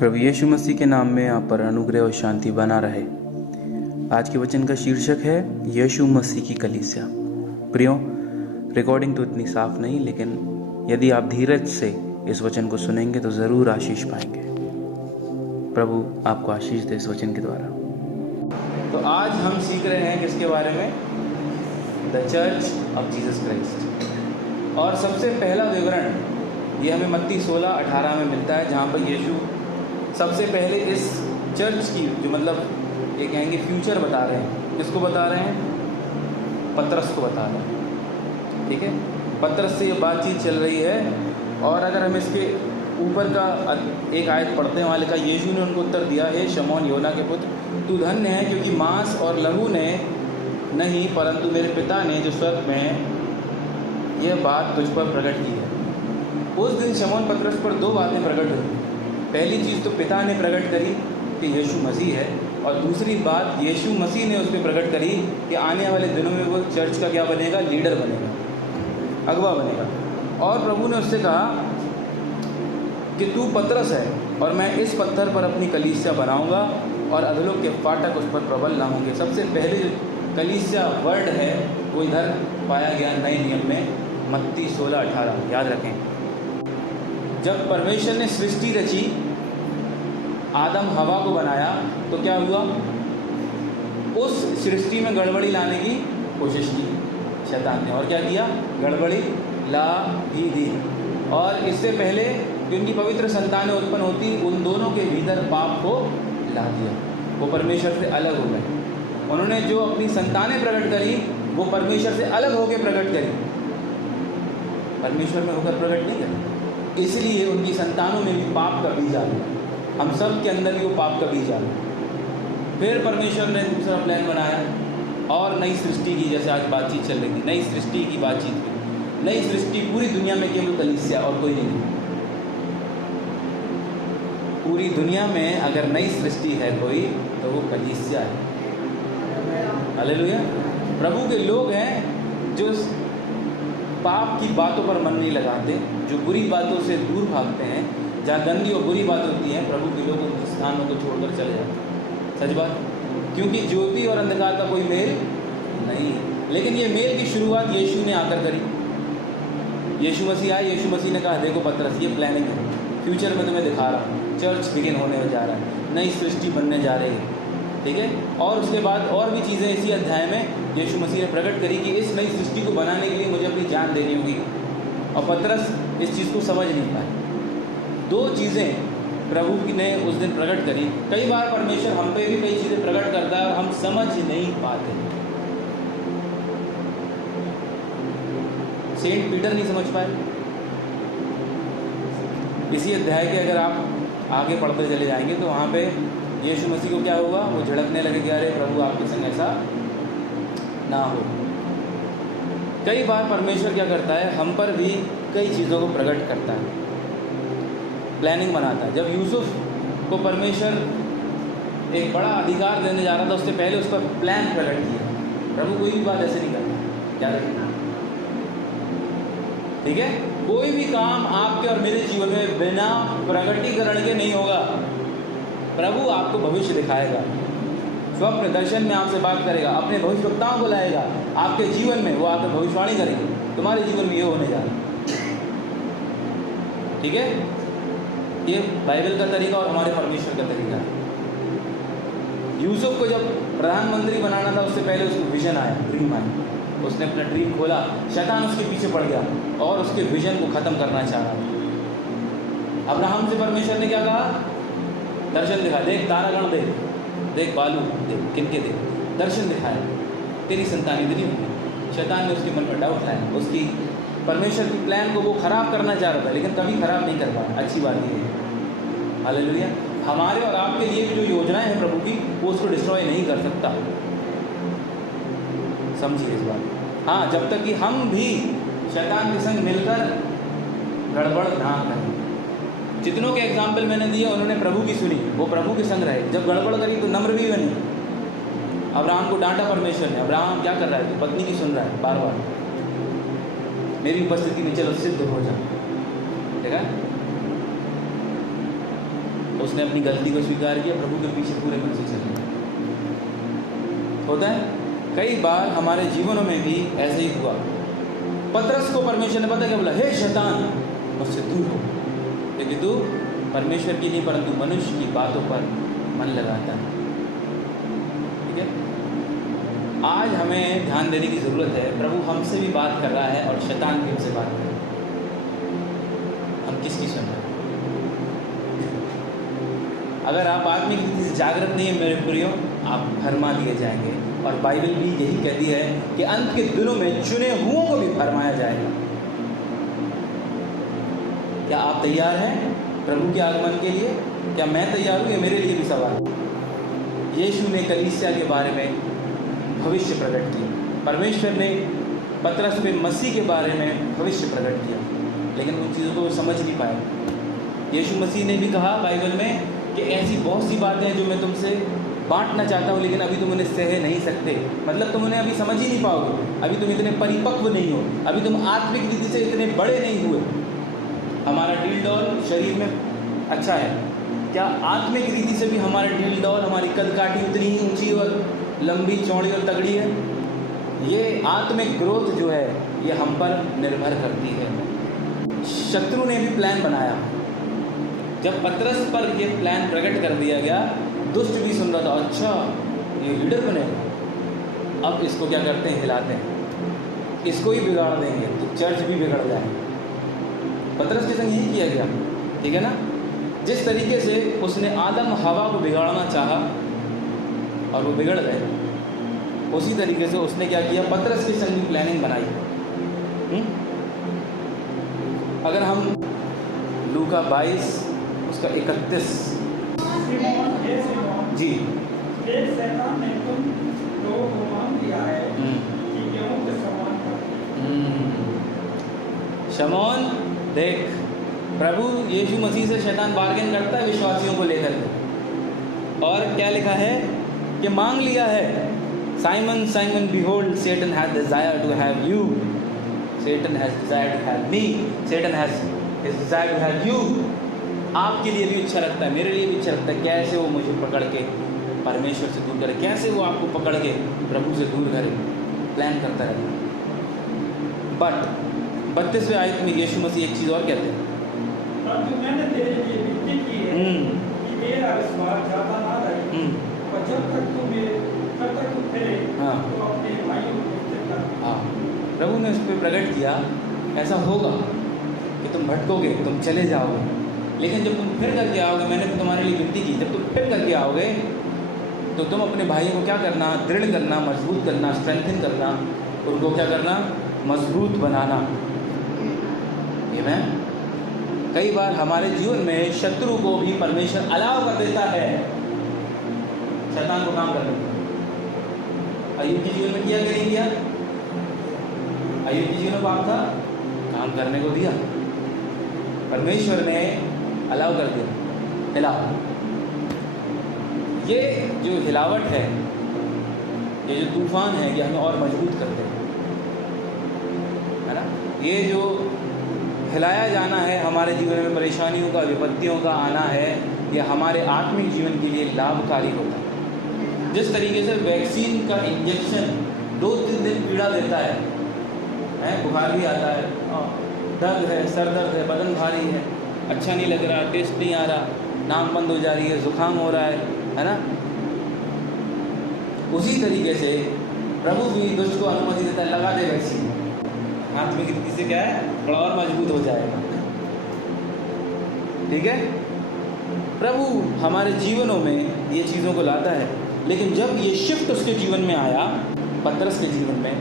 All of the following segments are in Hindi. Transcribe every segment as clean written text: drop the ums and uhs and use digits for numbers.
प्रभु यीशु मसीह के नाम में आप पर अनुग्रह और शांति बना रहे। आज के वचन का शीर्षक है यीशु मसीह की कलीसिया। प्रियो, रिकॉर्डिंग तो इतनी साफ नहीं, लेकिन यदि आप धीरज से इस वचन को सुनेंगे तो ज़रूर आशीष पाएंगे। प्रभु आपको आशीष दे इस वचन के द्वारा। तो आज हम सीख रहे हैं किसके बारे में? The church of Jesus Christ. और सबसे पहला विवरण ये हमें मत्ती 16:18 में मिलता है, जहाँ पर यीशु सबसे पहले इस चर्च की जो मतलब ये कहेंगे फ्यूचर बता रहे हैं। किसको बता रहे हैं? पतरस को बता रहे हैं। ठीक है, पतरस से ये बातचीत चल रही है। और अगर हम इसके ऊपर का एक आयत पढ़ते हैं, वहाँ लिखा, यीशु ने उनको उत्तर दिया, हे शमौन योना के पुत्र, तू धन्य है, क्योंकि मांस और लहू ने नहीं परंतु मेरे पिता ने जो स्वर्ग में है यह बात तुझ पर प्रकट की है। उस दिन शमौन पतरस पर दो बातें प्रकट हुई। पहली चीज़ तो पिता ने प्रकट करी कि यीशु मसीह है, और दूसरी बात यीशु मसीह ने उस पर प्रकट करी कि आने वाले दिनों में वो चर्च का क्या बनेगा? लीडर बनेगा, अगवा बनेगा। और प्रभु ने उससे कहा कि तू पतरस है और मैं इस पत्थर पर अपनी कलीसिया बनाऊंगा और अधोलोक के फाटक उस पर प्रबल ना होंगे। सबसे पहले जो कलीसिया वर्ड है वो इधर पाया गया नए नियम में, मत्ती 16:18। याद रखें, जब परमेश्वर ने सृष्टि रची, आदम हवा को बनाया, तो क्या हुआ? उस सृष्टि में गड़बड़ी लाने की कोशिश की शैतान ने। और क्या किया? गड़बड़ी ला ही दी। और इससे पहले कि उनकी पवित्र संतानें उत्पन्न होती, उन दोनों के भीतर पाप को ला दिया। वो परमेश्वर से अलग हो गए। उन्होंने जो अपनी संतानें प्रकट करी वो परमेश्वर से अलग होकर प्रकट करी, परमेश्वर में होकर प्रकट नहीं करी। इसलिए उनकी संतानों में भी पाप का बीज आ गया। हम सब के अंदर भी वो पाप का बीज आ गया। फिर परमेश्वर ने दूसरा प्लान बनाया और नई सृष्टि की, जैसे आज बातचीत चल रही थी, नई सृष्टि की बातचीत की। नई सृष्टि पूरी दुनिया में केवल कलीसिया और कोई नहीं। पूरी दुनिया में अगर नई सृष्टि है कोई, तो वो कलीसिया है। हालेलुया। प्रभु के लोग हैं जो पाप की बातों पर मन नहीं लगाते, जो बुरी बातों से दूर भागते हैं। जहाँ गंदी और बुरी बात होती है, प्रभु के लोग उन स्थानों को छोड़कर चले जाते हैं। सच बात, क्योंकि ज्योति और अंधकार का कोई मेल नहीं। लेकिन ये मेल की शुरुआत यीशु ने आकर करी। यीशु मसीह आए, यीशु मसीह ने कहा, देखो पतरस, ये प्लानिंग है, फ्यूचर में तुम्हें दिखा रहा हूँ, चर्च बिगिन होने जा रहा है, नई सृष्टि बनने जा रही है। ठीक है, और उसके बाद और भी चीज़ें इसी अध्याय में यीशु मसीह ने प्रकट करी कि इस नई सृष्टि को बनाने के लिए मुझे अपनी जान देनी होगी। और पतरस इस चीज़ को समझ नहीं पाए। दो चीज़ें प्रभु की ने उस दिन प्रकट करी। कई बार परमेश्वर हम पे भी कई चीज़ें प्रकट करता है और हम समझ नहीं पाते। सेंट पीटर नहीं समझ पाए। इसी अध्याय के अगर आप आगे पढ़ते चले जाएंगे तो वहाँ पे यीशु मसीह को क्या हुआ? वो झड़कने लगे कि अरे प्रभु, आपके संग ऐसा ना हो। कई बार परमेश्वर क्या करता है? हम पर भी कई चीज़ों को प्रकट करता है, प्लानिंग बनाता है। जब यूसुफ को परमेश्वर एक बड़ा अधिकार देने जा रहा था, उससे पहले उसका प्लान प्रकट किया। प्रभु कोई भी बात ऐसे नहीं करता, याद रखना। ठीक है, कोई भी काम आपके और मेरे जीवन में बिना प्रकटीकरण के नहीं होगा। प्रभु आपको भविष्य दिखाएगा, स्वप्न दर्शन में आपसे बात करेगा, अपने भविष्यवक्ताओं को लाएगा आपके जीवन में, वो आकर भविष्यवाणी करेंगे, तुम्हारे जीवन में ये होने जा रहा है। ठीक है, ये बाइबल का तरीका और हमारे परमेश्वर का तरीका है। यूसुफ को जब प्रधानमंत्री बनाना था, उससे पहले उसको विजन आया, ड्रीम आया। उसने अपना ड्रीम खोला, शैतान उसके पीछे पड़ गया और उसके विजन को ख़त्म करना चाह रहा था। अब्राहम से परमेश्वर ने क्या कहा? दर्शन दिखा, देख तारागण देख, देख बालू देख, किनके देख, दर्शन दिखाया, तेरी संतान इतनी होगी। शैतान ने उसके मन पर डाउट लाया, उसकी परमेश्वर की प्लान को वो ख़राब करना चाह रहा था, लेकिन कभी ख़राब नहीं कर पाया। अच्छी बात ये है, हालेलुया। हमारे और आपके लिए भी जो योजनाएं हैं प्रभु की, वो उसको डिस्ट्रॉय नहीं कर सकता। समझिए इस बात। हाँ, जब तक कि हम भी शैतान के संग मिलकर गड़बड़ ना करें। जितनों के एग्जाम्पल मैंने दिए, उन्होंने प्रभु की सुनी, वो प्रभु के संग रहे। जब गड़बड़ करी तो नम्र भी बनी। अब्राहम को डांटा परमेश्वर ने, अब्राहम क्या कर रहा है? तो पत्नी की सुन रहा है बार बार, मेरी उपस्थिति में चलो सिद्ध हो जा। ठीक है, उसने अपनी गलती को स्वीकार किया, प्रभु के पीछे पूरे मन से चल गया। होता है कई बार हमारे जीवनों में भी ऐसे ही हुआ। पतरस को परमेश्वर ने पता क्या बोला, हे शैतान मुझसे दूर हो, क्योंकि तू परमेश्वर की नहीं परंतु मनुष्य की बातों पर मन लगाता है। ठीक है, आज हमें ध्यान देने की ज़रूरत है। प्रभु हमसे भी बात कर रहा है और शैतान भी हमसे बात कर रहा है। हम किसकी सुन रहे हैं? अगर आप आत्मिक रीति से जागृत नहीं है मेरे प्रियो, आप भरमा दिए जाएंगे। और बाइबल भी यही कहती है कि अंत के दिनों में चुने हुओं को भी भरमाया जाएगा। क्या आप तैयार हैं प्रभु के आगमन के लिए? क्या मैं तैयार हूँ? ये मेरे लिए भी सवाल है। यीशु ने कलीसिया के बारे में भविष्य प्रकट किया। परमेश्वर ने पतरस पे मसीह के बारे में भविष्य प्रकट किया, लेकिन उन चीज़ों को वो समझ नहीं पाए। यीशु मसीह ने भी कहा बाइबल में कि ऐसी बहुत सी बातें हैं जो मैं तुमसे बांटना चाहता हूँ, लेकिन अभी तुम उन्हें सह नहीं सकते। मतलब तुम उन्हें अभी समझ ही नहीं पाओगे, अभी तुम इतने परिपक्व नहीं हो, अभी तुम आत्मिक रीति से इतने बड़े नहीं हुए। हमारा डील डॉल शरीर में अच्छा है, क्या आत्मिक रीति से भी हमारा डील डॉल, हमारी कदकाठी उतनी ही ऊंची और लंबी चौड़ी और तगड़ी है? ये आत्मिक ग्रोथ जो है ये हम पर निर्भर करती है। शत्रु ने भी प्लान बनाया। जब पतरस पर ये प्लान प्रकट कर दिया गया, दुष्ट भी सुन रहा था, अच्छा ये लीडर बनेगा, अब इसको क्या करते हैं, हिलाते हैं, इसको ही बिगाड़ देंगे तो चर्च भी बिगड़ जाए। पतरस के संग यही किया गया, ठीक है ना। जिस तरीके से उसने आदम हवा को बिगाड़ना चाहा और वो बिगड़ गए, उसी तरीके से उसने क्या किया, पतरस के संग भी प्लानिंग बनाई। अगर हम लूका 22 उसका 31 जी, शैतान ने तुम लोगों को मान लिया है कि गेहूं के समान शमौन देख, प्रभु यीशु मसीह से शैतान बार्गेन करता है विश्वासियों को लेकर, और क्या लिखा है कि मांग लिया है। Simon Simon behold Satan has desired to have you, Satan has desired to have me, Satan has desired to have you। आपके लिए भी अच्छा लगता है, मेरे लिए भी अच्छा लगता है, कैसे वो मुझे पकड़ के परमेश्वर से दूर करे, कैसे वो आपको पकड़ के प्रभु से दूर करे, प्लान करता रहता है। बट 32वें आयत में यीशु मसीह एक चीज़ और कहते हैं, मैंने तेरे लिए विनती की है कि मेरा विश्वास ज़्यादा ना रहे, और जब तक तू फिरे तो अपने भाइयों को देखते कर। हाँ, प्रभु ने उस पर प्रकट किया, ऐसा होगा कि तुम भटकोगे, तुम चले जाओगे, लेकिन जब तुम फिर करके आओगे, मैंने तो तुम्हारे लिए विनती की, जब तुम फिर करके आओगे तो तुम अपने भाइयों को क्या करना, दृढ़ करना, मजबूत करना, स्ट्रेंथन करना, उनको क्या करना, मजबूत बनाना। ये मैं कई बार हमारे जीवन में शत्रु को भी परमेश्वर अलाव कर देता है शैतान को काम करने को। अय्यूब के जीवन में किया कि नहीं किया? अय्यूब के जीवन में पाप था, काम करने को दिया, परमेश्वर ने अलाव कर दिया, हिलाओ। ये जो हिलावट है, ये जो तूफान है, ये हमें और मजबूत करते हैं, है ना। ये जो हिलाया जाना है हमारे जीवन में, परेशानियों का, विपत्तियों का आना है, ये हमारे आत्मिक जीवन के लिए लाभकारी होता है। जिस तरीके से वैक्सीन का इंजेक्शन 2-3 दिन पीड़ा देता है, बुखार भी आता है, दर्द है, सर दर्द है, बदन भारी है, अच्छा नहीं लग रहा, टेस्ट नहीं आ रहा, नाक बंद हो जा रही है, जुकाम हो रहा है ना। उसी तरीके से प्रभु भी दुष्ट को अनुमति देता है, लगा दे वैक्सीन, हाथ में गिनती से क्या है, थोड़ा और मजबूत हो जाएगा। ठीक है, प्रभु हमारे जीवनों में ये चीज़ों को लाता है, लेकिन जब ये शिफ्ट उसके जीवन में आया, पतरस के जीवन में,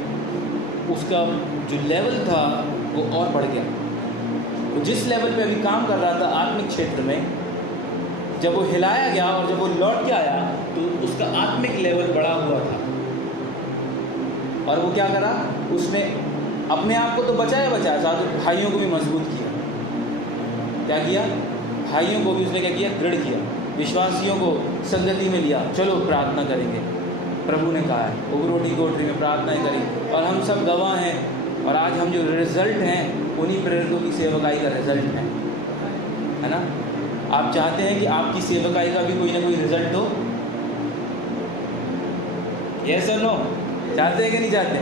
उसका जो लेवल था वो और बढ़ गया। तो जिस लेवल पे अभी काम कर रहा था आत्मिक क्षेत्र में, जब वो हिलाया गया और जब वो लौट के आया तो उसका आत्मिक लेवल बढ़ा हुआ था। और वो क्या करा, उसने अपने आप को तो बचाया, साथ भाइयों को भी मजबूत किया। क्या किया? भाइयों को भी उसने क्या किया, दृढ़ किया, विश्वासियों को संगति में लिया, चलो प्रार्थना करेंगे। प्रभु ने कहा है उगरोटी कोठरी में प्रार्थनाएं करी, और हम सब गवाह हैं, और आज हम जो रिजल्ट हैं उन्हीं प्रेरितों की सेवकाई का रिजल्ट है ना। आप चाहते हैं कि आपकी सेवकाई का भी कोई ना कोई रिजल्ट हो? यस और नो? चाहते हैं कि नहीं चाहते,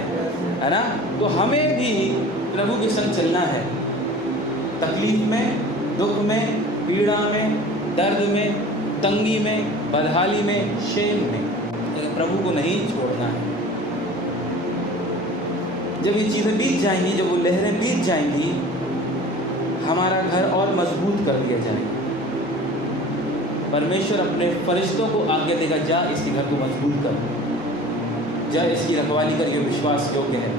है ना? तो हमें भी प्रभु के संग चलना है, तकलीफ में, दुख में, पीड़ा में, दर्द में, तंगी में, बदहाली में, शेम में, लेकिन प्रभु को नहीं छोड़ना है। जब ये चीज़ें बीत जाएंगी, जब वो लहरें बीत जाएंगी, हमारा घर और मजबूत कर दिया जाएगा। परमेश्वर अपने फरिश्तों को आज्ञा देगा, जा इसके घर को मजबूत कर, जा इसकी रखवाली कर, ये विश्वास योग्य है,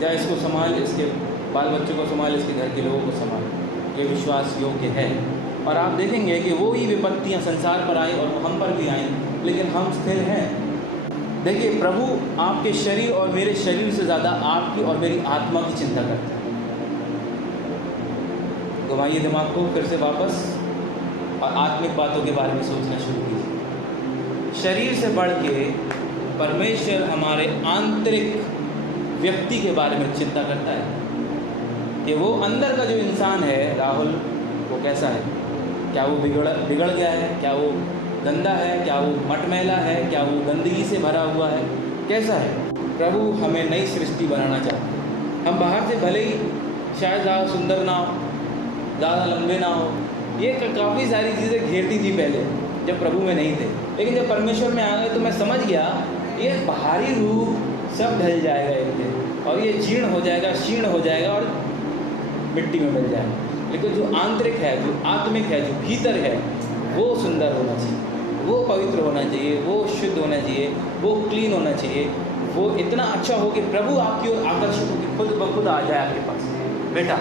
जा इसको संभाल, इसके बाल बच्चों को संभाल, इसके घर के लोगों को संभाल, ये विश्वास योग्य है। और आप देखेंगे कि वो ही विपत्तियां संसार पर आई और हम पर भी आई, लेकिन हम स्थिर हैं। देखिए, प्रभु आपके शरीर और मेरे शरीर से ज़्यादा आपकी और मेरी आत्मा की चिंता करता है। घुमाइए दिमाग को फिर से वापस और आत्मिक बातों के बारे में सोचना शुरू कीजिए। शरीर से बढ़ के परमेश्वर हमारे आंतरिक व्यक्ति के बारे में चिंता करता है कि वो अंदर का जो इंसान है, राहुल, वो कैसा है, क्या वो बिगड़ गया है, क्या वो गंदा है, क्या वो मटमैला है, क्या वो गंदगी से भरा हुआ है, कैसा है। प्रभु हमें नई सृष्टि बनाना चाहते हैं। हम बाहर से भले ही शायद ज़्यादा सुंदर ना हो, ज़्यादा लंबे ना हो, ये काफ़ी सारी चीज़ें घेरती थी पहले जब प्रभु में नहीं थे, लेकिन जब परमेश्वर में आ गए तो मैं समझ गया ये बाहरी रूप सब ढल जाएगा एक दिन, और ये जीर्ण हो जाएगा, क्षीण हो जाएगा और मिट्टी में मिल जाएगा। लेकिन जो आंतरिक है, जो आत्मिक है, जो भीतर है, वो सुंदर होना चाहिए, वो पवित्र होना चाहिए, वो शुद्ध होना चाहिए, वो क्लीन होना चाहिए, वो इतना अच्छा हो कि प्रभु आपकी ओर आकर्षित हो कि खुद ब खुद आ जाए आपके पास, बेटा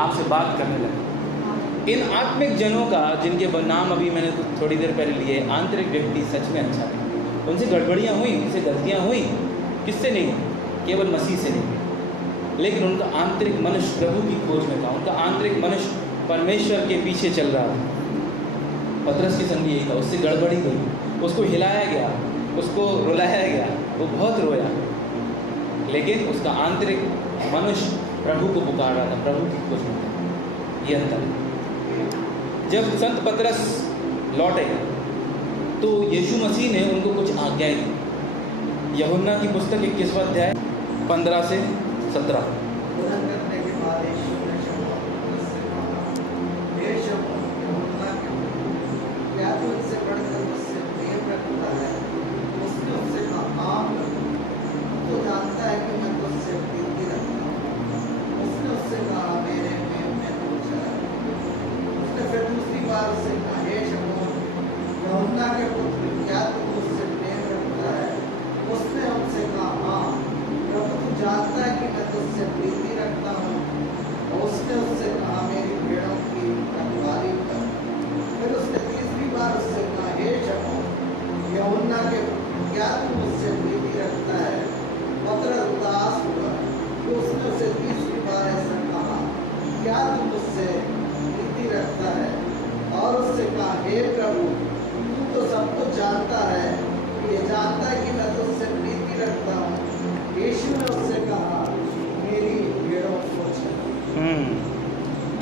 आपसे बात करने लगे। इन आत्मिक जनों का, जिनके नाम अभी मैंने थोड़ी देर पहले लिए, आंतरिक व्यक्ति सच में अच्छा है। उनसे गड़बड़ियाँ हुई, उनसे गलतियाँ हुई, किससे नहीं? केवल मसीह से नहीं, लेकिन उनका आंतरिक मनुष्य प्रभु की खोज में था, उनका आंतरिक मनुष्य परमेश्वर के पीछे चल रहा था। पतरस की संगी यही था, उससे गड़बड़ी हुई, उसको हिलाया गया, उसको रुलाया गया, वो बहुत रोया, लेकिन उसका आंतरिक मनुष्य प्रभु को पुकार रहा था, प्रभु की खोज में था। ये अंतर। जब संत पतरस लौटे तो यीशु मसीह ने उनको कुछ आज्ञाएं दी। यूहन्ना की पुस्तक 21वां अध्याय 15 से 17।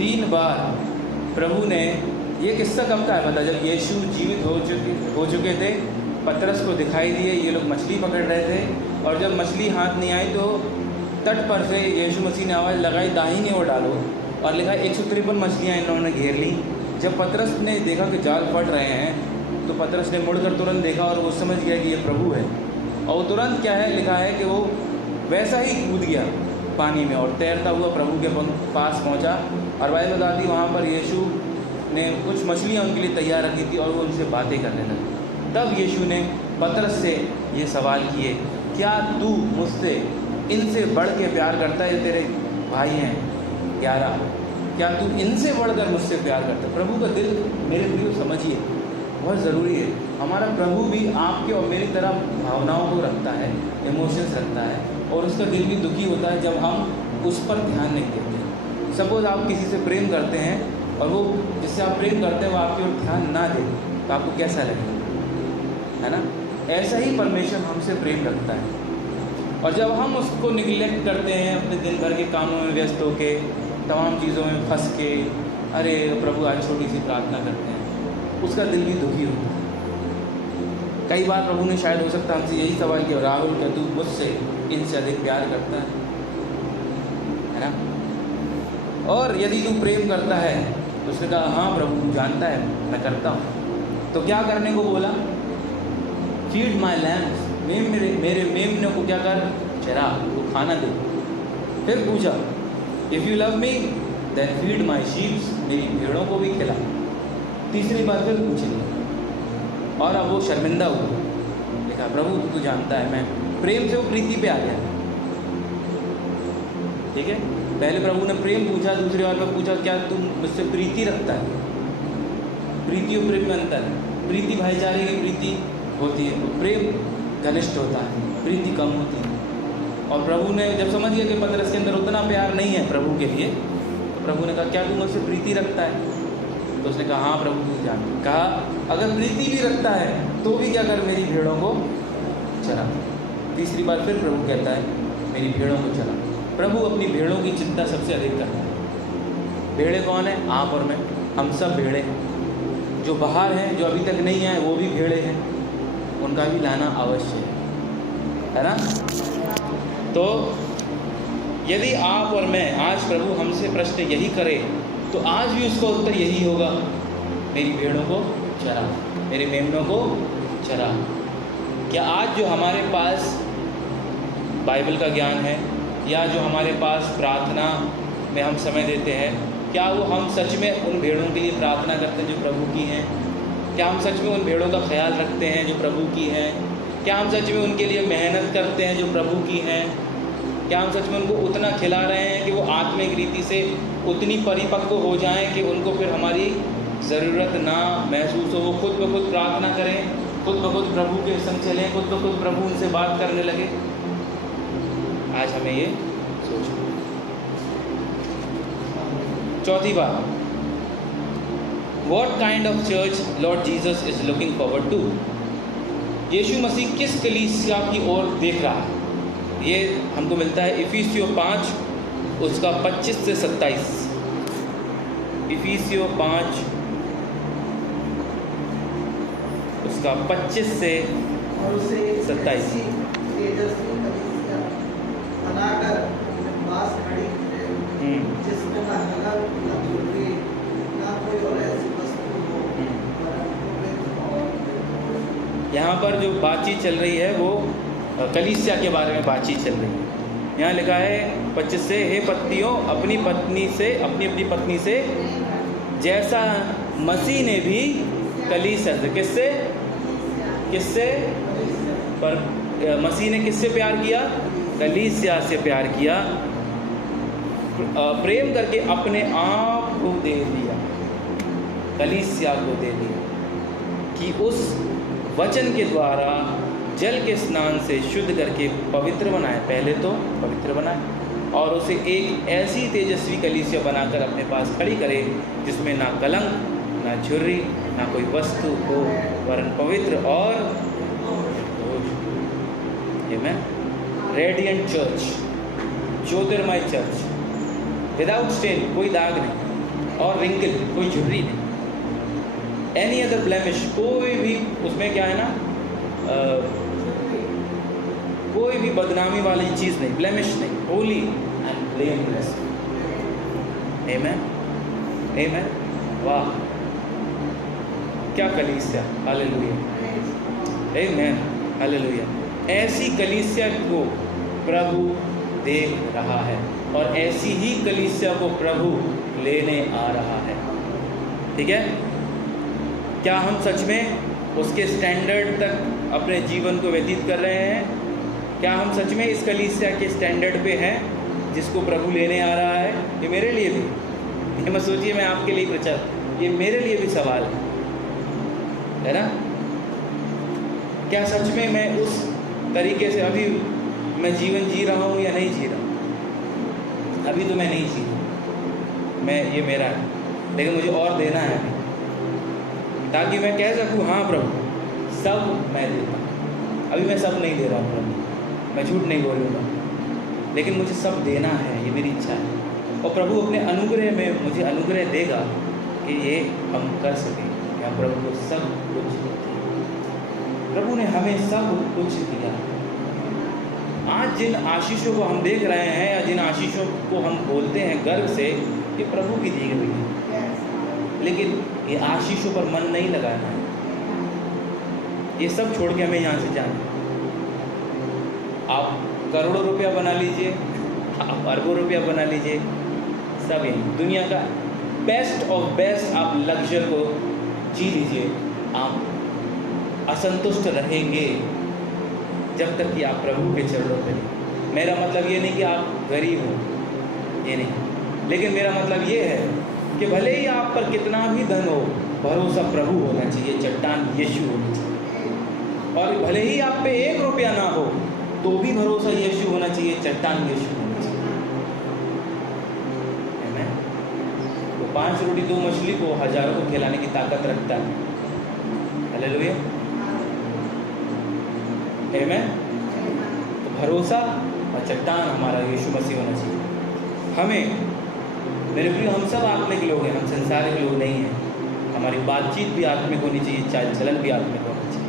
तीन बार प्रभु ने, ये किस्सा कब का है पता? जब यीशु जीवित हो चुके थे, पतरस को दिखाई दिए, ये लोग मछली पकड़ रहे थे, और जब मछली हाथ नहीं आई तो तट पर से यीशु मसीह ने आवाज़ लगाई, दाहिनी ओर डालो, और लिखा 153 मछलियाँ इन्होंने घेर ली। जब पतरस ने देखा कि जाल फट रहे हैं, तो पतरस ने मुड़कर तुरंत देखा और वो समझ गया कि ये प्रभु है, और वो तुरंत क्या है लिखा है कि वो वैसा ही कूद गया पानी में और तैरता हुआ प्रभु के पास पहुंचा। और बाइबल बताती वहाँ पर यीशु ने कुछ मछलियाँ उनके लिए तैयार रखी थी और वो उनसे बातें करने लगे। तब यीशु ने पतरस से ये सवाल किए, क्या तू मुझसे इनसे बढ़ के प्यार करता है? तेरे भाई हैं 11, क्या तू इनसे बढ़कर मुझसे प्यार करता है? प्रभु का दिल मेरे प्रियो समझिए बहुत ज़रूरी है। हमारा प्रभु भी आपके और मेरी तरह भावनाओं को रखता है, इमोशंस रखता है, और उसका दिल भी दुखी होता है जब हम उस पर ध्यान नहीं देते। सपोज आप किसी से प्रेम करते हैं और वो जिससे आप प्रेम करते हैं वो आपकी ओर ध्यान ना दे तो आपको कैसा लगेगा, है ना? ऐसा ही परमेश्वर हमसे प्रेम रखता है, और जब हम उसको निगलेक्ट करते हैं, अपने दिन भर के कामों में व्यस्त होके, तमाम चीज़ों में फंस के, अरे प्रभु आज छोटी सी प्रार्थना करते हैं, उसका दिल भी दुखी होता है। कई बार प्रभु ने शायद हो सकता हमसे यही सवाल किया, राहुल क्या तू मुझसे इनसे अधिक प्यार करता है ना? और यदि तू प्रेम करता है तो उसने कहा हाँ प्रभु तू जानता है मैं करता हूँ। तो क्या करने को बोला? फीड माई लैम्स, मेरे मेमने को क्या कर, चरा, वो खाना दे। फिर पूछा if you love me then feed my sheeps, मेरी भेड़ों को भी खिला। तीसरी बार फिर पूछ लिया और अब वो शर्मिंदा हुआ। लिखा प्रभु तू जानता है मैं प्रेम से वो प्रीति पे आ गया। ठीक है, पहले प्रभु ने प्रेम पूछा, दूसरी बार में पूछा क्या तू मुझसे प्रीति रखता है? प्रीति और प्रेम में अंतर है। प्रीति भाईचारे की प्रीति होती है, प्रेम घनिष्ठ होता है, प्रीति कम होती है। और प्रभु ने जब समझ गया कि पतरस के अंदर उतना प्यार नहीं है प्रभु के लिए, तो प्रभु ने कहा क्या तू मुझसे प्रीति रखता है? तो उसने कहा हाँ प्रभु तू जान। कहा अगर प्रीति भी रखता है तो भी क्या कर, मेरी भेड़ों को चरा। तीसरी बार फिर प्रभु कहता है मेरी भेड़ों को चरा। प्रभु अपनी भेड़ों की चिंता सबसे अधिक करता है। भेड़े कौन है? आप और मैं, हम सब भेड़े हैं। जो बाहर हैं, जो अभी तक नहीं आए वो भी भेड़े हैं, उनका भी लाना अवश्य है ना? तो यदि आप और मैं आज प्रभु हमसे प्रश्न यही करे तो आज भी उसका उत्तर यही होगा, मेरी भेड़ों को चरा, मेरे मेमनों को चरा। क्या आज जो हमारे पास बाइबल का ज्ञान है या जो हमारे पास प्रार्थना में हम समय देते हैं, क्या वो हम सच में उन भेड़ों के लिए प्रार्थना करते हैं जो प्रभु की हैं? क्या हम सच में उन भेड़ों का ख्याल रखते हैं जो प्रभु की हैं? क्या हम सच में उनके लिए मेहनत करते हैं जो प्रभु की हैं? क्या हम सच में उनको उतना खिला रहे हैं कि वो आत्मिक रीति से उतनी परिपक्व हो जाएं कि उनको फिर हमारी ज़रूरत ना महसूस हो, वो खुद ब खुद प्रार्थना करें, खुद ब खुद प्रभु के संग चलें, खुद ब खुद प्रभु उनसे बात करने लगे? आज हमें ये सोचना। चौथी बात, What kind of church Lord Jesus is looking forward to? यीशु मसीह किस कलीसिया की ओर देख रहा है? ये हमको मिलता है इफिसियों 5 उसका 25 से 27। इफिसियों 5 उसका 25 से 27। जिसमें ना कलंक ना धूलि ना कोई और ऐसी वस्तु हो। यहाँ पर जो बातचीत चल रही है वो कलीसिया के बारे में बातचीत चल रही है। यहाँ लिखा है 25 से, हे पत्नियों अपनी अपनी पत्नी से जैसा मसीह ने भी कलीसिया से, किससे पर मसीह ने किससे प्यार किया? कलीसिया से प्यार किया, प्रेम करके अपने आप को दे दिया, कलीसिया को दे दिया कि उस वचन के द्वारा जल के स्नान से शुद्ध करके पवित्र बनाए। पहले तो पवित्र बनाए और उसे एक ऐसी तेजस्वी कलीसिया बनाकर अपने पास खड़ी करे जिसमें ना कलंक ना झुर्री ना कोई वस्तु हो, वरन पवित्र और रेडिएंट चर्च, ज्योतिर्मय चर्च, विदाउट स्टेन, कोई दाग नहीं, और रिंकल, कोई झुर्री नहीं, एनी अदर ब्लेमिश, कोई भी उसमें क्या है ना, कोई भी बदनामी वाली चीज़ नहीं, ब्लेमिश नहीं, होली एंड ब्लेमलेस। आमेन, आमेन। वाह क्या कलीसिया, हालेलुया, आमेन, हालेलुया। ऐसी कलीसिया को प्रभु देख रहा है और ऐसी ही कलीसिया को प्रभु लेने आ रहा है। ठीक है, क्या हम सच में उसके स्टैंडर्ड तक अपने जीवन को व्यतीत कर रहे हैं? क्या हम सच में इस कलीसिया के स्टैंडर्ड पे हैं जिसको प्रभु लेने आ रहा है? ये मेरे लिए भी, ये मत सोचिए मैं आपके लिए प्रचार, ये मेरे लिए भी सवाल है ना? क्या सच में मैं उस तरीके से अभी मैं जीवन जी रहा हूँ या नहीं जी रहा हूँ? अभी तो मैं नहीं जी रहा, मैं, ये मेरा है, लेकिन मुझे और देना है अभी, ताकि मैं कह सकूँ हाँ प्रभु सब मैं देता हूँ। अभी मैं सब नहीं दे रहा हूँ प्रभु, मैं झूठ नहीं बोलूँगा, लेकिन मुझे सब देना है, ये मेरी इच्छा है। और प्रभु अपने अनुग्रह में मुझे अनुग्रह देगा कि ये हम कर सकें। या प्रभु को सब कुछ दिया। प्रभु ने हमें सब कुछ दिया। आज जिन आशीषों को हम देख रहे हैं या जिन आशीषों को हम बोलते हैं गर्व से, ये प्रभु की दी हुई है, लेकिन ये आशीषों पर मन नहीं लगाना है। ये सब छोड़ के हमें यहाँ से जाना। आप करोड़ों रुपया बना लीजिए, आप अरबों रुपया बना लीजिए, सब ये दुनिया का बेस्ट ऑफ बेस्ट आप लक्ष्य को जी लीजिए, आप असंतुष्ट रहेंगे जब तक कि आप प्रभु के चरणों पर नहीं। मेरा मतलब ये नहीं कि आप गरीब हो, ये नहीं, लेकिन मेरा मतलब ये है कि भले ही आप पर कितना भी धन हो, भरोसा प्रभु होना चाहिए, चट्टान यीशु होनी चाहिए। और भले ही आप पे 1 रुपया ना हो तो भी भरोसा यीशु होना चाहिए, चट्टान यीशु होना चाहिए। आमीन। वो 5 रोटी 2 मछली को हजारों को खिलाने की ताकत रखता है। हालेलुया। आमीन। तो भरोसा और चट्टान हमारा यीशु मसीह होना चाहिए। हमें, मेरे प्रिय, हम सब आत्मिक लोग हैं, हम संसारिक लोग नहीं हैं। हमारी बातचीत भी आत्मिक होनी चाहिए, चाल चलन भी आत्मिक होना चाहिए।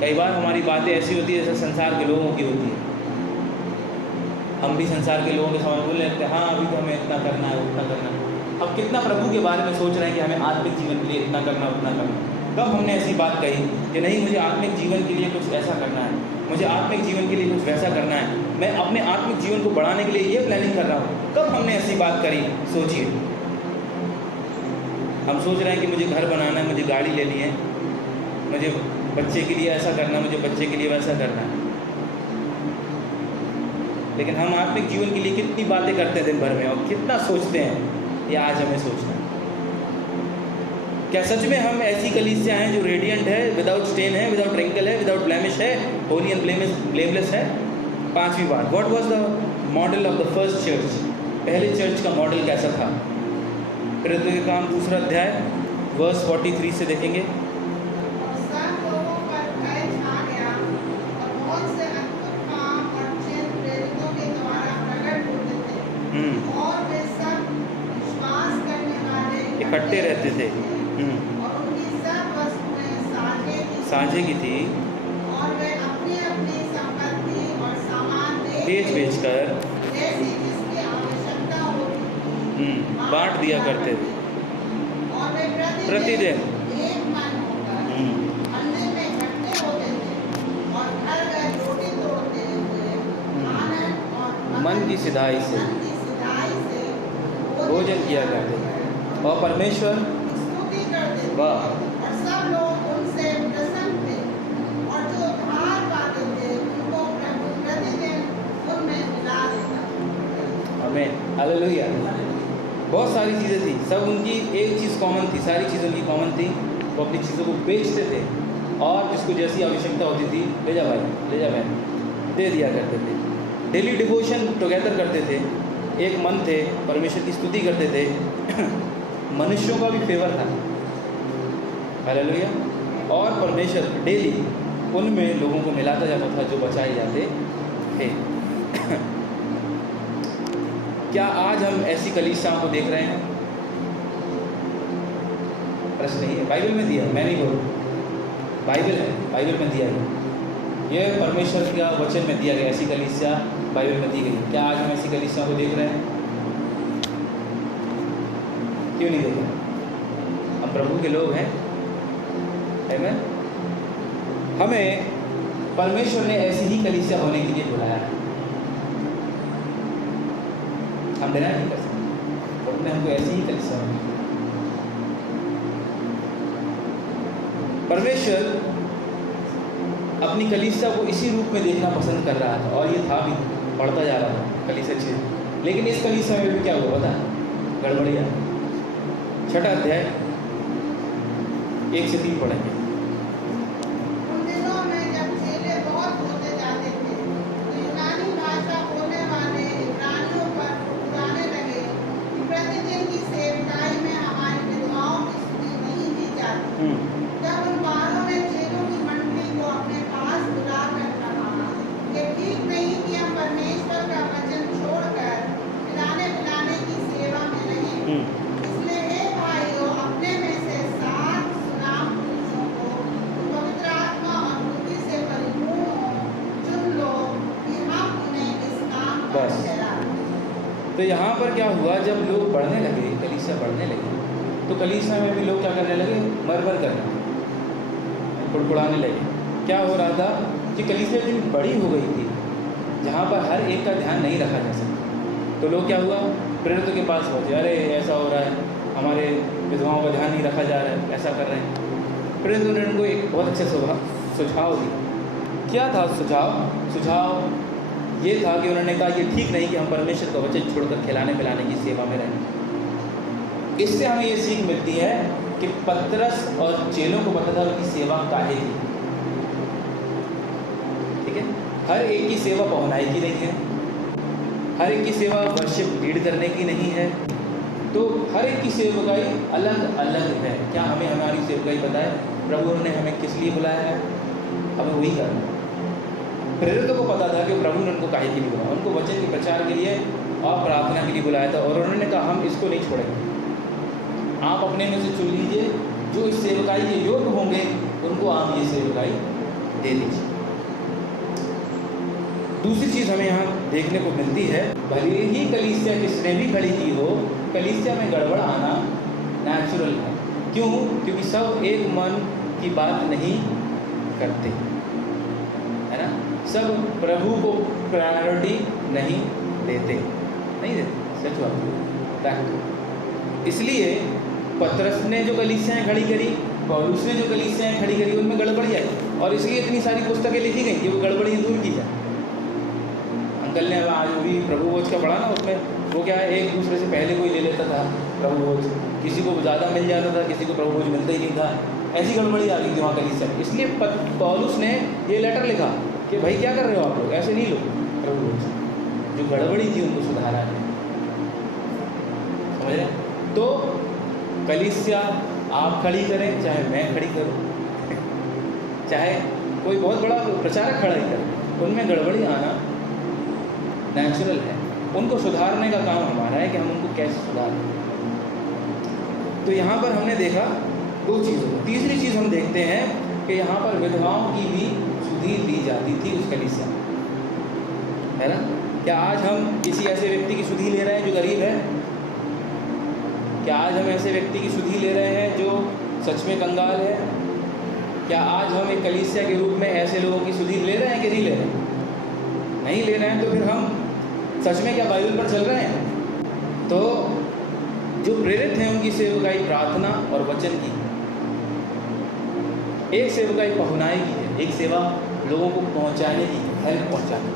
कई बार हमारी बातें ऐसी होती है जैसे संसार के लोगों की होती है। हम भी संसार के लोगों के सामने बोलने लगते हैं, हाँ अभी तो हमें इतना करना है, उतना करना है। अब कितना प्रभु के बारे में सोच रहे हैं कि हमें आत्मिक जीवन के लिए इतना करना, उतना करना। कब हमने ऐसी बात कही कि नहीं, मुझे आत्मिक जीवन के लिए कुछ ऐसा करना है, मुझे आत्मिक जीवन के लिए कुछ वैसा करना है, मैं अपने आत्मिक जीवन को बढ़ाने के लिए ये प्लानिंग कर रहा हूँ। कब हमने ऐसी बात करी? सोचिए। हम सोच रहे हैं कि मुझे घर बनाना है, मुझे गाड़ी लेनी है, मुझे बच्चे के लिए ऐसा करना, मुझे बच्चे के लिए वैसा करना है। लेकिन हम आत्मिक जीवन के लिए कितनी बातें करते हैं दिन भर में, और कितना सोचते हैं, ये आज हमें सोचना है। क्या सच में हम ऐसी कलीसिया हैं जो रेडिएंट है, विदाउट स्टेन है, विदाउट रिंकल है, विदाउट ब्लेमिश है, होली एंड ब्लेमलेस है? 5वीं बात, what was the model of the first church? पहले चर्च का मॉडल कैसा था? प्रेरितों के काम 2 अध्याय वर्स 43 से देखेंगे। इकट्ठे रहते थे, और उनकी सब वस्तुएं साझे की थी, और वे अपनी अपनी संपत्ति और सामान बेच कर जैसी जिसकी आवश्यकता होती बांट दिया करते थे। और वे प्रतिदिन एक मन होकर मंदिर में इकट्ठे होते थे और घर रोटी तोड़ते हुए आनंद और मन की सिधाई से भोजन किया करते थे और परमेश्वर स्तुति करते थे। वाह। और सब लोग उनसे प्रसन्न थे, और जो उधार पाते थे उनको प्रभु प्रतिदिन उनमें मिला देता। आमीन, हालेलुया। बहुत सारी चीज़ें थी, सब उनकी एक चीज़ कॉमन थी, सारी चीज़ें उनकी कॉमन थी। वो अपनी चीज़ों को बेचते थे और जिसको जैसी आवश्यकता होती थी, ले जा भाई, ले जा बहन, दे दिया करते थे। डेली डिवोशन टुगेदर करते थे, एक मन थे, परमेश्वर की स्तुति करते थे। मनुष्यों का भी फेवर था, हालेलुया। और परमेश्वर डेली उनमें लोगों को मिलाता जाता था जो बचाए जाते थे। क्या आज हम ऐसी कलीसियाओं को देख रहे हैं? प्रश्न नहीं है, बाइबल में दिया, मैं नहीं बोलूँ, बाइबल है, बाइबल में दिया है, यह परमेश्वर का वचन में दिया गया। ऐसी कलीसिया बाइबल में दी गई। क्या आज हम ऐसी कलीसियाओं को देख रहे हैं? क्यों नहीं देख रहे? हम प्रभु के लोग हैं, आमीन। हमें परमेश्वर ने ऐसी ही कलीसिया होने के लिए बुलाया है। हम डिनाई नहीं कर सकते, प्रभु ने हमको ऐसी ही कलीसिया होने की। परमेश्वर अपनी कलीसिया को इसी रूप में देखना पसंद कर रहा था, और ये था भी, बढ़ता जा रहा था कलीसिया चीज। लेकिन इस कलीसिया में भी क्या हुआ पता? गड़बड़िया। 6 अध्याय 1 से 3 पढ़ेंगे। उन दिनों में जब चेले बहुत होते जाते थे, तो यूनानी भाषा बोलने वाले इब्रानियों पर फुसलाने लगे कि प्रतिदिन की सेवकाई में हमारी विधवाओं की स्तुति नहीं की जाती। जब उन 12 में चेलों की मंडली को अपने पास बुलाकर कहा, ये ठीक नहीं कि हम परमेश्वर का वचन छोड़कर खिलाने पिलाने की सेवा तो यहाँ पर क्या हुआ, जब लोग बढ़ने लगे, कलीसिया बढ़ने लगी, तो कलीसिया में भी लोग क्या करने लगे, मरमर करने, कुड़कुड़ाने लगे। क्या हो रहा था कि कलीसिया इतनी बड़ी हो गई थी जहाँ पर हर एक का ध्यान नहीं रखा जा सकता। तो लोग क्या हुआ, प्रेरितों के पास पहुँचे, अरे ऐसा हो रहा है, हमारे विधवाओं का ध्यान नहीं रखा जा रहा है, ऐसा कर रहे हैं। प्रेरितों ने उनको एक बहुत अच्छा सुझाव दिया। क्या था सुझाव ये था कि उन्होंने कहा ये ठीक नहीं कि हम परमेश्वर का वचन छोड़कर खिलाने पिलाने की सेवा में रहें। इससे हमें ये सीख मिलती है कि पतरस और चेलों को पता था उनकी सेवा काहे की, ठीक है। हर एक की सेवा पहुनाई की नहीं है, हर एक की सेवा वर्शिप लीड करने की नहीं है, तो हर एक की सेवकाई अलग अलग है। क्या हमें हमारी सेवकाई पता है? प्रभु ने हमें किस लिए बुलाया है, हमें वही करना है। प्रेरितों को पता था कि प्रभु ने उनको काहे के लिए बुलाया, उनको वचन के प्रचार के लिए और प्रार्थना के लिए बुलाया था, और उन्होंने कहा हम इसको नहीं छोड़ेंगे, आप अपने में से चुन लीजिए, जो इस सेवकाई के योग्य होंगे उनको आप ये सेवकाई दे दीजिए। दूसरी चीज़ हमें यहाँ देखने को मिलती है, भले ही कलीसिया किसने भी खड़ी की हो, कलीसिया में गड़बड़ आना नेचुरल है। क्यों? क्योंकि सब एक मन की बात नहीं करते, है ना। सब प्रभु को प्रायोरिटी नहीं देते, सच बात। इसलिए पतरस ने जो कलीसियाएँ खड़ी करी, पौलुस ने जो कलीसियाएँ खड़ी करी, उनमें गड़बड़ी आई, और इसलिए इतनी सारी पुस्तकें लिखी गई कि वो गड़बड़ियाँ दूर की जाए। अंकल ने आज भी प्रभु भोज का पढ़ा ना, उसमें वो क्या है, एक दूसरे से पहले कोई ले लेता था प्रभु भोज, किसी को ज़्यादा मिल जाता था, किसी को प्रभु भोज मिलता ही नहीं था, ऐसी गड़बड़ी आ गई थी वहाँ कलीसिया। इसलिए पौलुस ने ये लेटर लिखा कि भाई क्या कर रहे हो आप लोग, ऐसे नहीं लो प्रभु भोज। जो गड़बड़ी थी उनको सुधारा है, समझ रहे। तो कलीसिया आप खड़ी करें, चाहे मैं खड़ी करूँ, चाहे कोई बहुत बड़ा प्रचारक खड़ा ही करे, उनमें गड़बड़ी आना नेचुरल है। उनको सुधारने का काम हमारा है कि हम उनको कैसे सुधारें। तो यहाँ पर हमने देखा दो चीज़ों। तीसरी चीज़ हम देखते हैं कि यहाँ पर विधवाओं की भी सुधि ली जाती थी उस कलीसिया में, है ना। क्या आज हम किसी ऐसे व्यक्ति की सुधि ले रहे हैं जो गरीब है? क्या आज हम ऐसे व्यक्ति की सुधि ले रहे हैं जो सच में कंगाल है? क्या आज हम एक कलीसिया के रूप में ऐसे लोगों की सुधि ले रहे हैं कि नहीं ले रहे हैं? नहीं ले रहे हैं, तो फिर हम सच में क्या बाइबल पर चल रहे हैं? तो जो प्रेरित हैं उनकी सेवकाई प्रार्थना और वचन की, एक सेवकाई पहुनाई की है, एक सेवा लोगों को पहुंचाने की, हेल्प पहुंचाने की।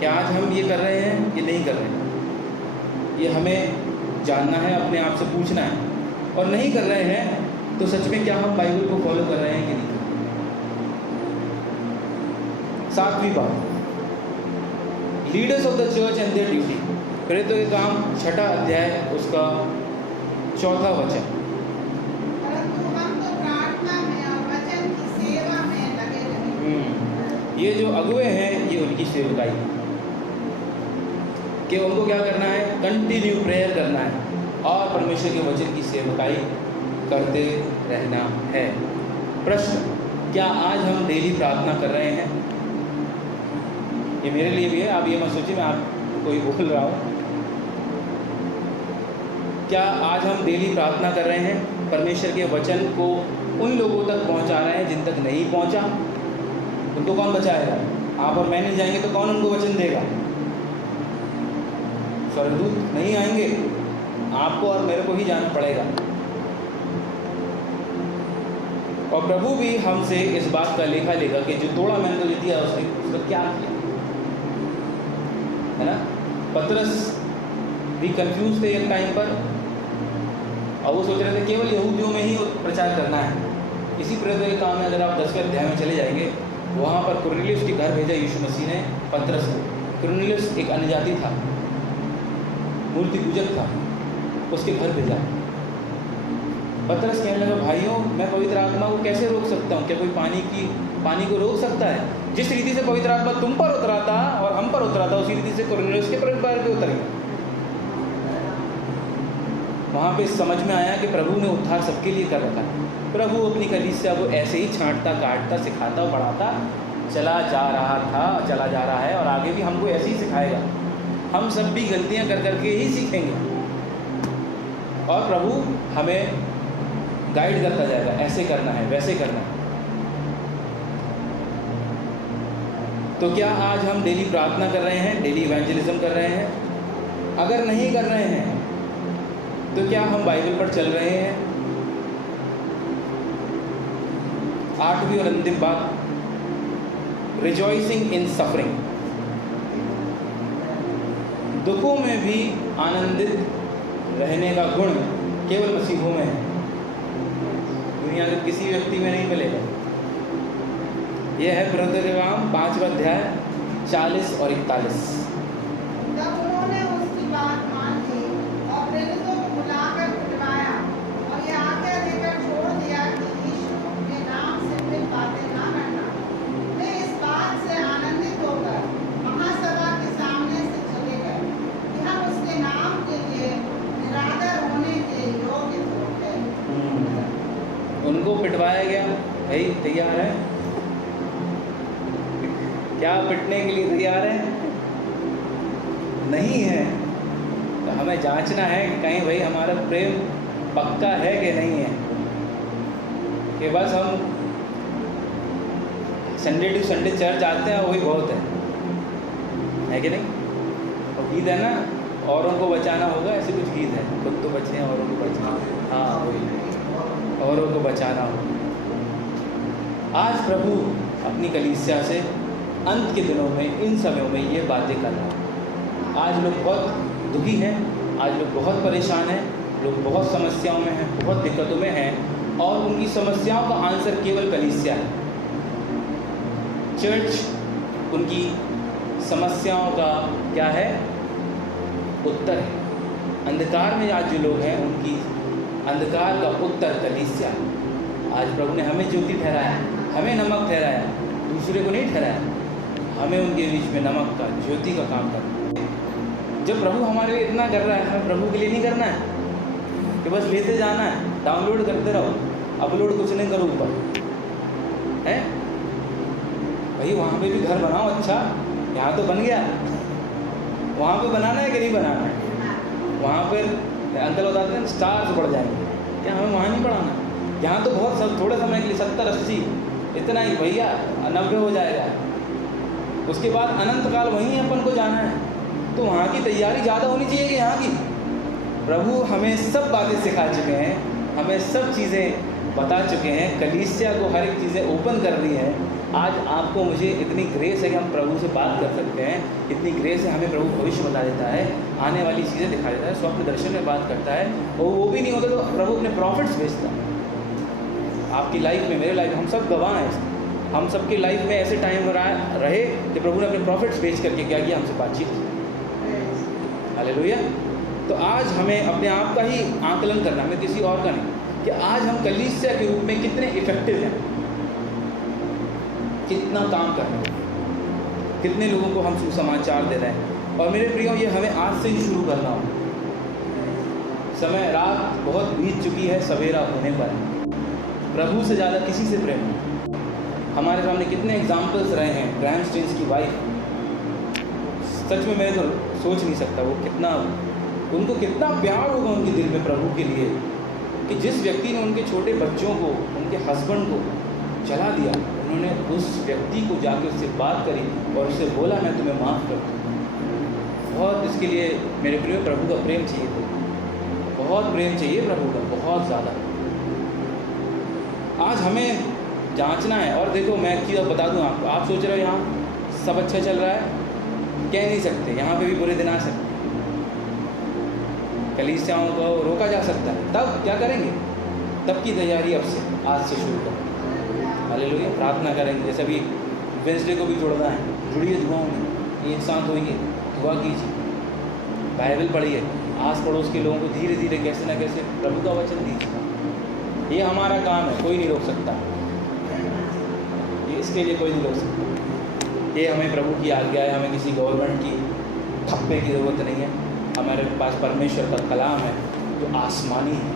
क्या आज हम ये कर रहे हैं कि नहीं कर रहे हैं? ये हमें जानना है, अपने आप से पूछना है। और नहीं कर रहे हैं तो सच में क्या हम बाइबल को फॉलो कर रहे हैं कि नहीं? सातवीं बात, leaders of the church and there duty. प्रेरितों के काम, 6वां अध्याय उसका 4वां वचन। परंतु हम तो प्रार्थना में और वचन की सेवा में लगे रहे। ये जो अगुवे हैं, ये उनकी सेवकाई कि उनको क्या करना है, कंटिन्यू प्रेयर करना है और परमेश्वर के वचन की सेवकाई करते रहना है। प्रश्न, क्या आज हम डेली प्रार्थना कर रहे हैं? ये मेरे लिए भी है, आप ये मत सोचिए मैं आपको ही बोल रहा हूँ। क्या आज हम डेली प्रार्थना कर रहे हैं, परमेश्वर के वचन को उन लोगों तक पहुँचा रहे हैं जिन तक नहीं पहुँचा? उनको कौन बचाएगा? आप और मैं नहीं जाएंगे तो कौन उनको वचन देगा? स्वर्गदूत नहीं आएंगे, आपको और मेरे को ही जाना पड़ेगा। और प्रभु भी हमसे इस बात का लेखा लेगा कि जो तोड़ा मैंने तुझे दिया उसका क्या किया, है ना। पतरस भी कंफ्यूज थे एक टाइम पर, और वो सोच रहे थे केवल यहूदियों में ही प्रचार करना है। इसी प्रकार के काम में अगर आप 10वें अध्याय में चले जाएंगे, वहाँ पर कुरनेलियुस के घर भेजा यीशु मसीह ने पतरस को। कुरनेलियुस एक अन्य जाति था, मूर्ति पूजक था, उसके घर भेजा। पतरस कहने लगा, भाइयों मैं पवित्र आत्मा को कैसे रोक सकता हूँ? क्या कोई पानी को रोक सकता है? जिस रीति से पवित्र आत्मा तुम पर उतरा था और हम पर उतरा था, उसी रीति से कुरनेलियुस के परिवार पे उतर गया। वहाँ पे समझ में आया कि प्रभु ने उद्धार सबके लिए कर रखा है। प्रभु अपनी कलीसिया को ऐसे ही छांटता, काटता, सिखाता, पढ़ाता चला जा रहा था, चला जा रहा है, और आगे भी हमको ऐसे ही सिखाएगा हम सब भी गलतियां कर करके ही सीखेंगे, और प्रभु हमें गाइड करता जाएगा, ऐसे करना है, वैसे करना है। तो क्या आज हम डेली प्रार्थना कर रहे हैं, डेली इवेंजलिज्म कर रहे हैं? अगर नहीं कर रहे हैं तो क्या हम बाइबल पर चल रहे हैं? 8वीं और अंतिम बात, रिजॉइसिंग इन सफरिंग। दुखों में भी आनंदित रहने का गुण केवल मसीहों में है, दुनिया के किसी व्यक्ति में नहीं मिलेगा। यह है प्रकटवाक्य 5वां अध्याय 40 और 41। जब उन्होंने उसकी बात मान ली और प्रेरितों को बुलाकर पिटवाया और यह आज्ञा देकर छोड़ दिया कि यीशु के नाम से फिर बातें ना करना, वे इस बात से आनंदित होकर महासभा के सामने से चले गए कि हम उसके नाम के लिए निरादर होने के योग्य हो गए। उनको पिटवाया गया, भाई तैयार है? क्या पिटने के लिए तैयार है? नहीं है। तो हमें जांचना है कि कहीं भाई हमारा प्रेम पक्का है कि नहीं है, कि बस हम संडे टू संडे चर्च आते हैं वही बहुत है कि नहीं? और गीत है ना, औरों को बचाना होगा, ऐसे कुछ गीत है, खुद तो बचे हैं औरों को बचाना। हाँ वही, औरों को बचाना होगा। आज प्रभु अपनी कलीसिया से अंत के दिनों में, इन समयों में ये बातें कर रहा है। आज लोग बहुत दुखी हैं, आज लोग बहुत परेशान हैं, लोग बहुत समस्याओं में हैं, बहुत दिक्कतों में हैं, और उनकी समस्याओं का आंसर केवल कलीसिया है। चर्च उनकी समस्याओं का क्या है? उत्तर है। अंधकार में आज जो लोग हैं उनकी अंधकार का उत्तर कलीसिया है। आज प्रभु ने हमें ज्योति ठहराया, हमें नमक ठहराया, दूसरे को नहीं ठहराया। हमें उनके बीच में नमक का, ज्योति का काम करना है। जब प्रभु हमारे लिए इतना कर रहा है, हमें प्रभु के लिए नहीं करना है कि बस लेते जाना है, डाउनलोड करते रहो, अपलोड कुछ नहीं करो ऊपर है। भाई वहाँ पे भी घर बनाओ अच्छा, यहाँ तो बन गया, वहाँ पे बनाना है कि नहीं बनाना है? वहाँ पर अंकल बताते हैं स्टार्स बढ़ जाएंगे, क्या हमें वहाँ नहीं बढ़ाना? यहाँ तो बहुत सब थोड़े समय के लिए 70-80 इतना ही, भैया 90 हो जाएगा। उसके बाद अनंत काल वहीं अपन को जाना है, तो वहाँ की तैयारी ज़्यादा होनी चाहिए कि यहाँ की। प्रभु हमें सब बातें सिखा चुके हैं, हमें सब चीज़ें बता चुके हैं, कलीसिया को हर एक चीज़ें ओपन कर दी हैं। आज आपको मुझे इतनी ग्रेस है कि हम प्रभु से बात कर सकते हैं, इतनी ग्रेस है, हमें प्रभु भविष्य बता देता है, आने वाली चीज़ें दिखा देता है, स्वप्न दर्शन में बात करता है। और वो भी नहीं होता तो प्रभु अपने प्रॉफिट्स भेजता है आपकी लाइफ में, मेरे लाइफ में। हम सब गवाह हैं, हम सबकी लाइफ में ऐसे टाइम रहे कि प्रभु ने अपने प्रॉफिट्स भेज करके क्या किया? हमसे बातचीत की। हालेलुया। तो आज हमें अपने आप का ही आकलन करना, हमें किसी और का नहीं, कि आज हम कलीसिया के रूप में कितने इफेक्टिव हैं, कितना काम कर रहे हैं, कितने लोगों को हम सुसमाचार दे रहे हैं। और मेरे प्रियो, ये हमें आज से ही शुरू करना हो। समय, रात बहुत बीत चुकी है, सवेरा होने पर है। प्रभु से ज़्यादा किसी से प्रेम नहीं। हमारे सामने कितने एग्जाम्पल्स रहे हैं। ग्रैहम स्टीन्स की वाइफ, सच में मैं तो सोच नहीं सकता वो कितना, उनको कितना प्यार होगा उनके दिल में प्रभु के लिए, कि जिस व्यक्ति ने उनके छोटे बच्चों को, उनके हस्बैंड को जला दिया, उन्होंने उस व्यक्ति को जाकर उससे बात करी और उससे बोला मैं तुम्हें माफ़ करता हूँ। बहुत इसके लिए मेरे प्रिय प्रभु का प्रेम चाहिए था, बहुत प्रेम चाहिए प्रभु का, बहुत ज़्यादा। आज हमें जांचना है। और देखो, मैं एक चीज़ बता दूं आपको, आप सोच रहे हो यहाँ सब अच्छा चल रहा है, कह नहीं सकते, यहाँ पे भी बुरे दिन आ सकते, कलीसियाओं को रोका जा सकता है। तब क्या करेंगे? तब की तैयारी अब से, आज से शुरू करें। हालेलुया। प्रार्थना करेंगे, जैसे अभी वेंसडे को भी जुड़ना है, जुड़िए दुआओं में, एक साथ होइए, दुआ कीजिए, बाइबल पढ़िए, आस पड़ोस के लोगों को धीरे धीरे कैसे ना कैसे प्रभु का वचन दीजिए। ये हमारा काम है, कोई नहीं रोक सकता, इसके लिए कोई नहीं रोक सकता। ये हमें प्रभु की आज्ञा है, हमें किसी गवर्नमेंट की ठप्पे की ज़रूरत नहीं है। हमारे पास परमेश्वर का कलाम है जो आसमानी है।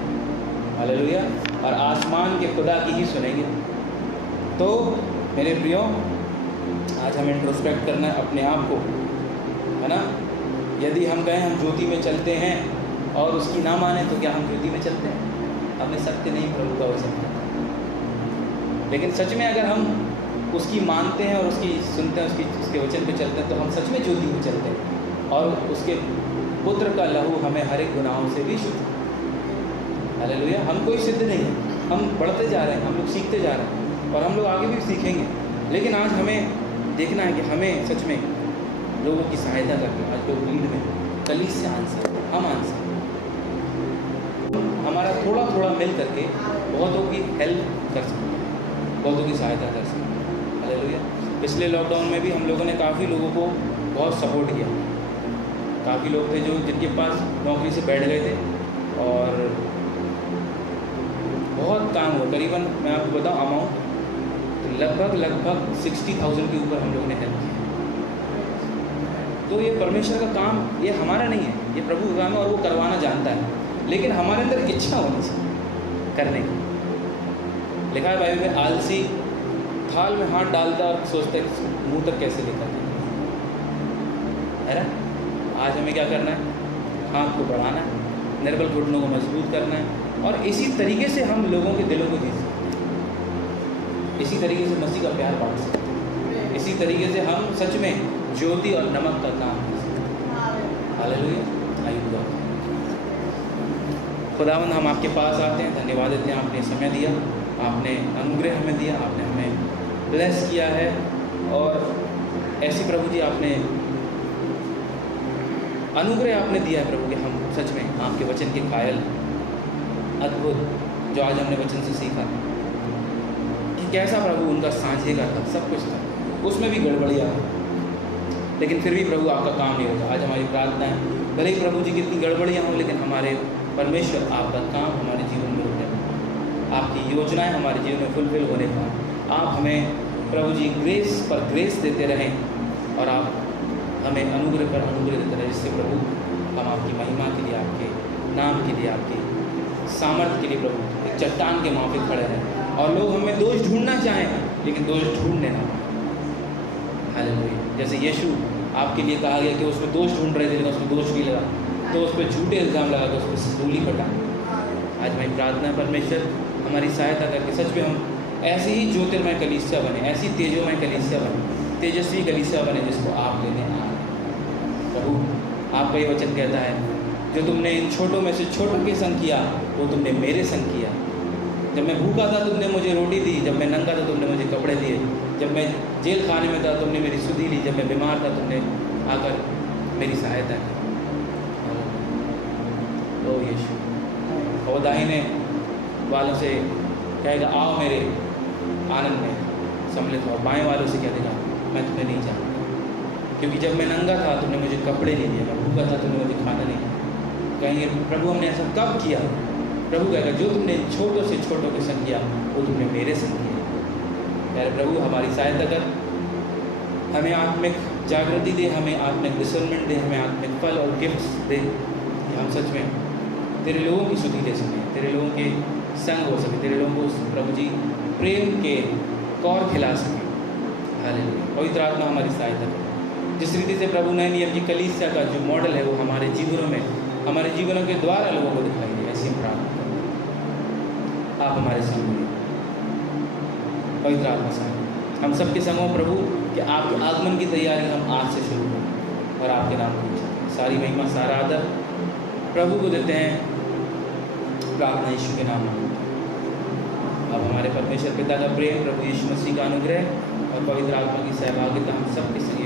हालेलुया। और आसमान के खुदा की ही सुनेंगे। तो मेरे प्रियो, आज हमें इंट्रोस्पेक्ट करना है अपने आप को, है ना। यदि हम कहें हम ज्योति में चलते हैं और उसकी ना माने तो क्या हम ज्योति में चलते हैं? हमें सत्य नहीं प्रभु का वचन कहता है। लेकिन सच में अगर हम उसकी मानते हैं और उसकी सुनते हैं, उसके वचन पे चलते हैं, तो हम सच में ज्योति में चलते हैं और उसके पुत्र का लहू हमें हर एक गुनाहों से भी शुद्ध। हालेलुया। हम कोई सिद्ध नहीं है, हम बढ़ते जा रहे हैं, हम लोग सीखते जा रहे हैं और हम लोग आगे भी सीखेंगे। लेकिन आज हमें देखना है कि हमें सच में लोगों की सहायता करके, आज लोग नीड में, कलीसिया आंसर, हम आंसर, हमारा थोड़ा थोड़ा मिल करके बहुतों की हेल्प कर सकते हैं, बहुतों की सहायता कर सकते हैं। हालेलुया। पिछले लॉकडाउन में भी हम लोगों ने काफ़ी लोगों को बहुत सपोर्ट किया। काफ़ी लोग थे जो जिनके पास नौकरी से बैठ गए थे और बहुत काम हुआ। करीबन मैं आपको बताऊं अमाउंट तो लगभग 60,000 के ऊपर हम लोगों ने हेल्प किया। तो ये परमेश्वर का काम, ये हमारा नहीं है, ये प्रभु का काम है और वो करवाना जानता है। लेकिन हमारे अंदर इच्छा होनी चाहिए करने की। लिखा है बाइबल में, आलसी थाल में हाथ डालता और सोचता है मुंह तक कैसे लेकर है ना। आज हमें क्या करना है? हाथ को बढ़ाना है, निर्बल घुटनों को मजबूत करना है और इसी तरीके से हम लोगों के दिलों को जीत सकते हैं। इसी तरीके से मसीह का प्यार बांट सकते हैं। इसी तरीके से हम सच में ज्योति और नमक का काम कर सकते हैं। हालेलुया। आइए दुआ करें। खुदावंद, हम आपके पास आते हैं, धन्यवाद देते हैं, आपने समय दिया, आपने अनुग्रह हमें दिया, आपने हमें ब्लेस किया है और ऐसी प्रभु जी आपने अनुग्रह आपने दिया है प्रभु कि हम सच में आपके वचन के कायल, अद्भुत जो आज हमने वचन से सीखा कि कैसा प्रभु उनका सांझे का था, सब कुछ था, उसमें भी गड़बड़ियाँ लेकिन फिर भी प्रभु आपका काम नहीं होता। आज हमारी प्रार्थना है, भले ही प्रभु जी कितनी गड़बड़ियाँ हों लेकिन हमारे परमेश्वर आपका काम हमारे जीवन में होने पाए, आपकी योजनाएं हमारे जीवन में फुलफिल होने पाए। आप हमें प्रभु जी ग्रेस पर ग्रेस देते रहें और आप हमें अनुग्रह पर अनुग्रह देते रहें, जिससे प्रभु हम आपकी महिमा के लिए, आपके नाम के लिए, आपकी सामर्थ्य के लिए प्रभु एक चट्टान के माफिक खड़े रहें और लोग हमें दोष ढूंढना चाहें लेकिन दोष ढूंढने ना पाए। हालेलुया। जैसे यीशु आपके लिए कहा गया कि उसमें दोष ढूंढ रहे थे लेकिन उसमें दोष नहीं लगा, तो उस पर झूठे इल्ज़ाम लगा कर उस पर सूली कटा। आज हमारी प्रार्थना परमेश्वर हमारी सहायता करके सच में हम ऐसे ही ज्योतिर्मय कलीसिया बने, ऐसी तेजोमय कलीसिया बने, तेजस्वी कलीसिया बने जिसको आप लेने आ रहे हैं। प्रभु आपका ये वचन कहता है, जो तुमने इन छोटों में से छोटों के संग किया वो तुमने मेरे संग किया। जब मैं भूखा था तुमने मुझे रोटी दी, जब मैं नंगा था तुमने मुझे कपड़े दिए, जब मैं जेल खाने में था तुमने मेरी सुधि ली, जब मैं बीमार था तुमने आकर मेरी सहायता की। ओ यीशु, और दाहिने वालों से कहेगा आओ मेरे आनंद में सम्मिलित हो, बाएं वालों से कहेगा मैं तुम्हें नहीं जानता, क्योंकि जब मैं नंगा था तुमने मुझे कपड़े नहीं दिए, मैं भूखा था तुमने मुझे खाना नहीं दिया। कहेंगे प्रभु हमने ऐसा कब किया? प्रभु कहेगा जो तुमने छोटों से छोटों के संग किया वो तुमने मेरे संग किया। प्यारे प्रभु हमारी सहायता कर, हमें आत्मिक जागृति दे, हमें आत्मिक डिसर्नमेंट दे, हमें आत्मिक फल और गिफ्ट्स दे कि हम सच में तेरे लोगों की स्तुति दे सकें, तेरे लोगों के संग हो सके, तेरे लोगों को प्रभु जी प्रेम के कौर खिला सकें। हालेलुया। पवित्र आत्मा हमारी सहायता करें, जिस रीति से प्रभु नए नियम की कलीसिया का जो मॉडल है वो हमारे जीवनों में, हमारे जीवनों के द्वारा लोगों को दिखाई दे, ऐसी हम प्रार्थना करें। आप हमारे संग पवित्र आत्मा संग हम सबके संग हो प्रभु कि आपके आगमन की तैयारी हम आज से शुरू करें और आपके नाम को पूछें। सारी महिमा सारा आदर प्रभु को देते हैं, प्रार्थना यीशु के नाम में। अब हमारे परमेश्वर पिता का प्रेम, प्रभु यीशु मसीह का अनुग्रह और पवित्र आत्मा की सहभागिता हम सबके संग